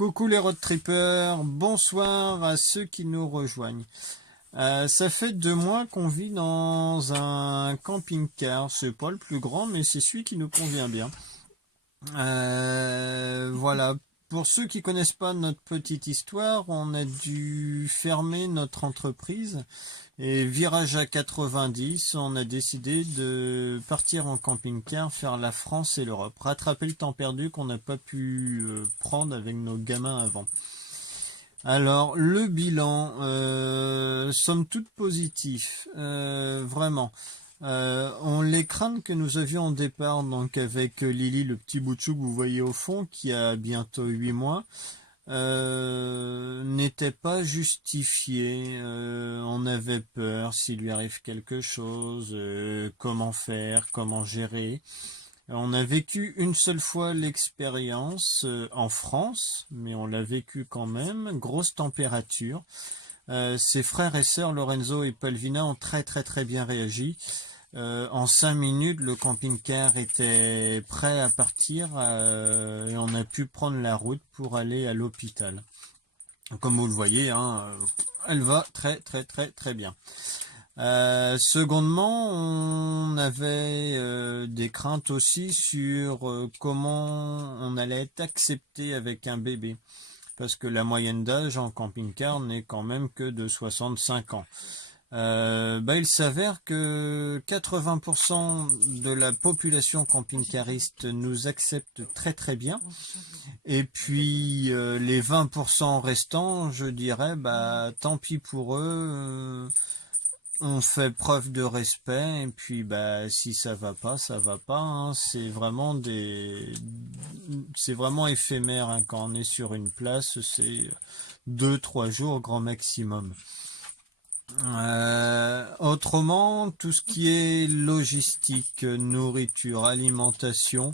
Coucou les road trippers, bonsoir à ceux qui nous rejoignent. Ça fait 2 mois qu'on vit dans un camping-car. C'est pas le plus grand, mais c'est celui qui nous convient bien. Voilà. Pour ceux qui connaissent pas notre petite histoire, on a dû fermer notre entreprise et virage à 90, on a décidé de partir en camping-car, faire la France et l'Europe, rattraper le temps perdu qu'on n'a pas pu prendre avec nos gamins avant. Alors, le bilan, somme toute positif, vraiment. Les craintes que nous avions au départ, donc avec Lily, le petit bout de chou que vous voyez au fond, qui a bientôt 8 mois, n'étaient pas justifiées. On avait peur s'il lui arrive quelque chose, comment faire, comment gérer. On a vécu une seule fois l'expérience en France, mais on l'a vécu quand même. Grosse température. Ses frères et sœurs Lorenzo et Palvina ont très bien réagi. En 5 minutes, le camping-car était prêt à partir et on a pu prendre la route pour aller à l'hôpital. Comme vous le voyez, hein, elle va très bien. Secondement, on avait des craintes aussi sur comment on allait être accepté avec un bébé. Parce que la moyenne d'âge en camping-car n'est quand même que de 65 ans. Il s'avère que 80% de la population camping-cariste nous accepte très bien. Et puis les 20% restants, je dirais, tant pis pour eux. On fait preuve de respect et puis si ça va pas, ça va pas. Hein. C'est vraiment éphémère hein. Quand on est sur une place, c'est 2-3 jours grand maximum. Autrement, tout ce qui est logistique, nourriture, alimentation,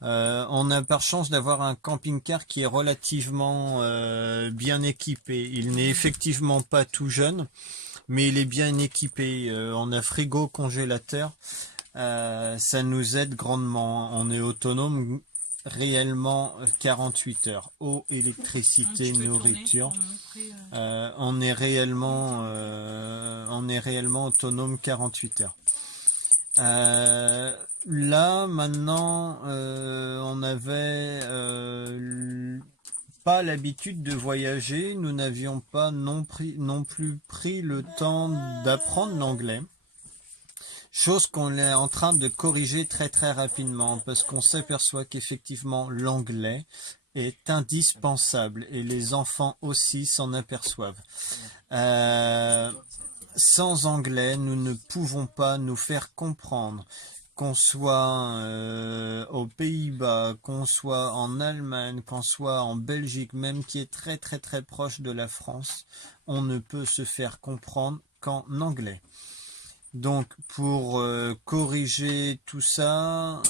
on a par chance d'avoir un camping-car qui est relativement bien équipé. Il n'est effectivement pas tout jeune, mais il est bien équipé. On a frigo, congélateur, ça nous aide grandement. On est autonome réellement 48 heures. Eau, électricité, nourriture. On est réellement autonome 48 heures. Là maintenant, on avait pas l'habitude de voyager, nous n'avions pas non plus pris le temps d'apprendre l'anglais. Chose qu'on est en train de corriger très rapidement parce qu'on s'aperçoit qu'effectivement l'anglais est indispensable et les enfants aussi s'en aperçoivent. Sans anglais, nous ne pouvons pas nous faire comprendre. Qu'on soit aux Pays-Bas, qu'on soit en Allemagne, qu'on soit en Belgique, même qui est très proche de la France, on ne peut se faire comprendre qu'en anglais. Donc pour corriger tout ça,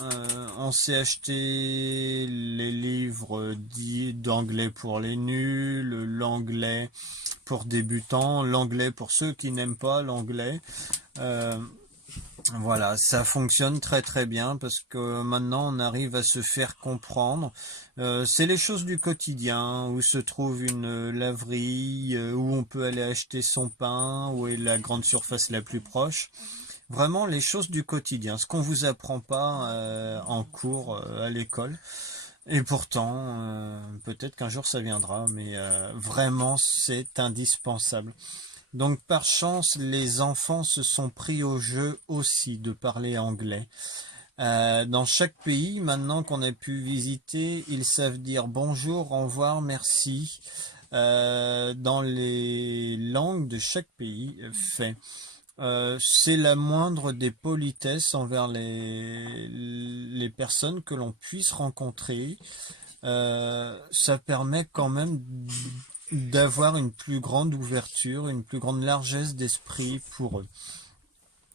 on s'est acheté les livres dits d'anglais pour les nuls, l'anglais pour débutants, l'anglais pour ceux qui n'aiment pas l'anglais. Voilà, ça fonctionne très bien parce que maintenant on arrive à se faire comprendre. C'est les choses du quotidien, où se trouve une laverie, où on peut aller acheter son pain, où est la grande surface la plus proche. Vraiment les choses du quotidien, ce qu'on vous apprend pas en cours à l'école. Et pourtant, peut-être qu'un jour ça viendra, mais vraiment c'est indispensable. Donc par chance, les enfants se sont pris au jeu aussi de parler anglais. Dans chaque pays, maintenant qu'on a pu visiter, ils savent dire bonjour, au revoir, merci. Dans les langues de chaque pays fait. C'est la moindre des politesses envers les personnes que l'on puisse rencontrer. Ça permet quand même d'avoir une plus grande ouverture, une plus grande largesse d'esprit pour eux.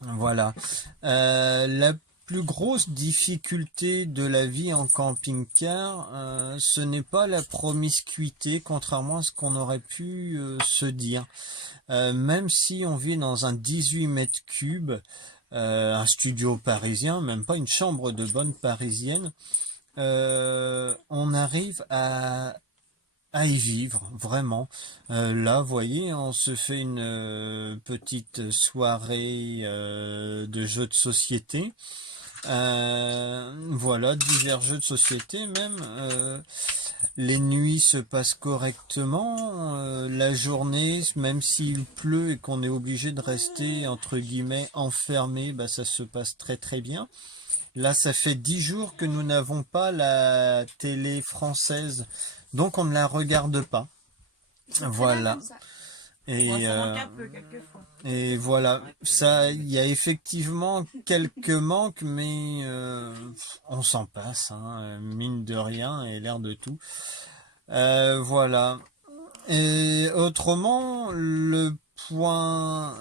Voilà. La plus grosse difficulté de la vie en camping-car, ce n'est pas la promiscuité, contrairement à ce qu'on aurait pu se dire. Même si on vit dans un 18 mètres cubes, un studio parisien, même pas une chambre de bonne parisienne, on arrive à à y vivre, vraiment. Là, vous voyez, on se fait une petite soirée de jeux de société. Voilà, divers jeux de société même. Les nuits se passent correctement. La journée, même s'il pleut et qu'on est obligé de rester entre guillemets enfermé, bah, ça se passe très très bien. Là, ça fait 10 jours que nous n'avons pas la télé française, donc on ne la regarde pas. C'est très bien Voilà. comme ça. Bon, Et, ça manque un peu quelquefois. et voilà, ça, il y a effectivement quelques manques, mais on s'en passe, hein, mine de rien, et l'air de tout. Voilà. Et autrement, le point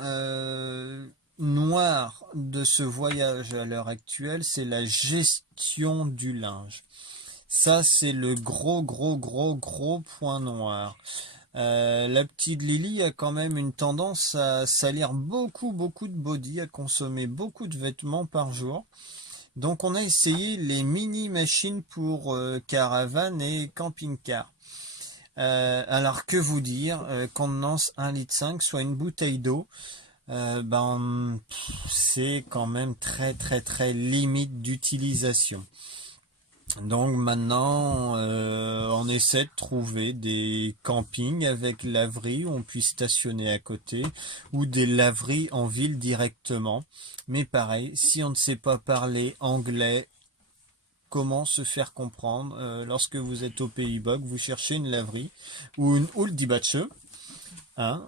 noir de ce voyage à l'heure actuelle, c'est la gestion du linge. Ça, c'est le gros, gros, gros, gros point noir. La petite Lily a quand même une tendance à salir beaucoup, beaucoup de body, à consommer beaucoup de vêtements par jour. Donc on a essayé les mini machines pour caravane et camping-car. Alors que vous dire, contenance 1,5 litre, soit une bouteille d'eau, c'est quand même très très très limite d'utilisation. Donc maintenant, on essaie de trouver des campings avec laverie où on puisse stationner à côté ou des laveries en ville directement. Mais pareil, si on ne sait pas parler anglais, comment se faire comprendre lorsque vous êtes aux Pays-Bas, que vous cherchez une laverie ou une Huldibatsche, hein,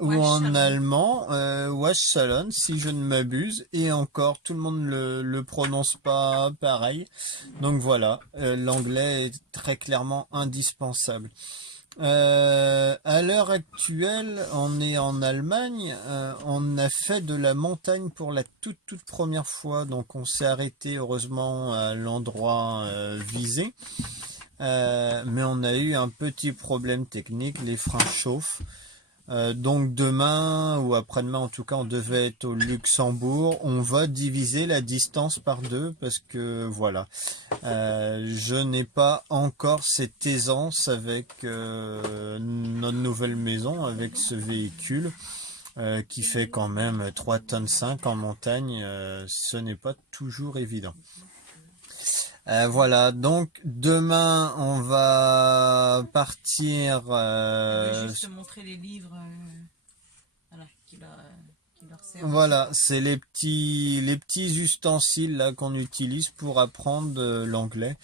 ou Wesh, en Shalom. allemand, Waschsalon, si je ne m'abuse, et encore, tout le monde le prononce pas pareil. Donc voilà, l'anglais est très clairement indispensable. À l'heure actuelle, on est en Allemagne. On a fait de la montagne pour la toute première fois, donc on s'est arrêté heureusement à l'endroit visé. Mais on a eu un petit problème technique, les freins chauffent. Donc demain ou après-demain, en tout cas, on devait être au Luxembourg. On va diviser la distance par deux parce que voilà, je n'ai pas encore cette aisance avec notre nouvelle maison, avec ce véhicule qui fait quand même 3 tonnes 5 en montagne. Ce n'est pas toujours évident. Voilà, donc demain on va partir. Elle veut juste te montrer les livres voilà, qui leur servent aussi, Voilà, quoi. c'est les petits ustensiles là qu'on utilise pour apprendre l'anglais.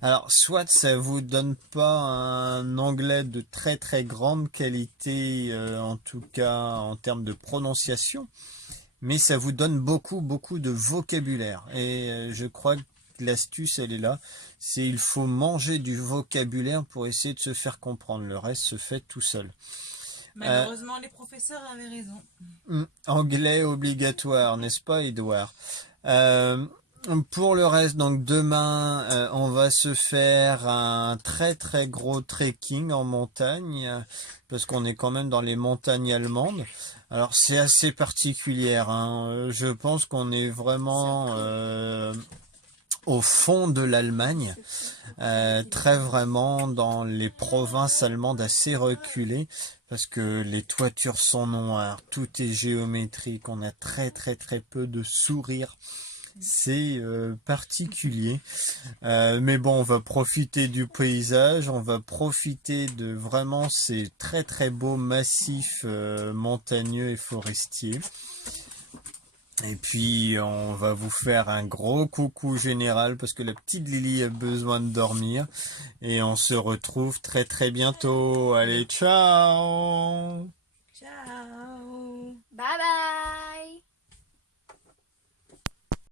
Alors, soit ça vous donne pas un anglais de très très grande qualité, en tout cas en termes de prononciation, mais ça vous donne beaucoup beaucoup de vocabulaire. Et je crois que l'astuce elle est là, c'est il faut manger du vocabulaire pour essayer de se faire comprendre. Le reste se fait tout seul. Euh, Malheureusement, les professeurs avaient raison. Anglais obligatoire, n'est-ce pas, Edouard? Euh, pour le reste, donc demain, on va se faire un très très gros trekking en montagne, parce qu'on est quand même dans les montagnes allemandes. Alors c'est assez particulière, hein. Je pense qu'on est vraiment au fond de l'Allemagne, très vraiment dans les provinces allemandes assez reculées, parce que les toitures sont noires, tout est géométrique, on a très très très peu de sourires. C'est particulier. Mais bon, on va profiter du paysage, on va profiter de vraiment ces très très beaux massifs montagneux et forestiers. Et puis, on va vous faire un gros coucou général parce que la petite Lily a besoin de dormir. Et on se retrouve très très bientôt. Allez, ciao!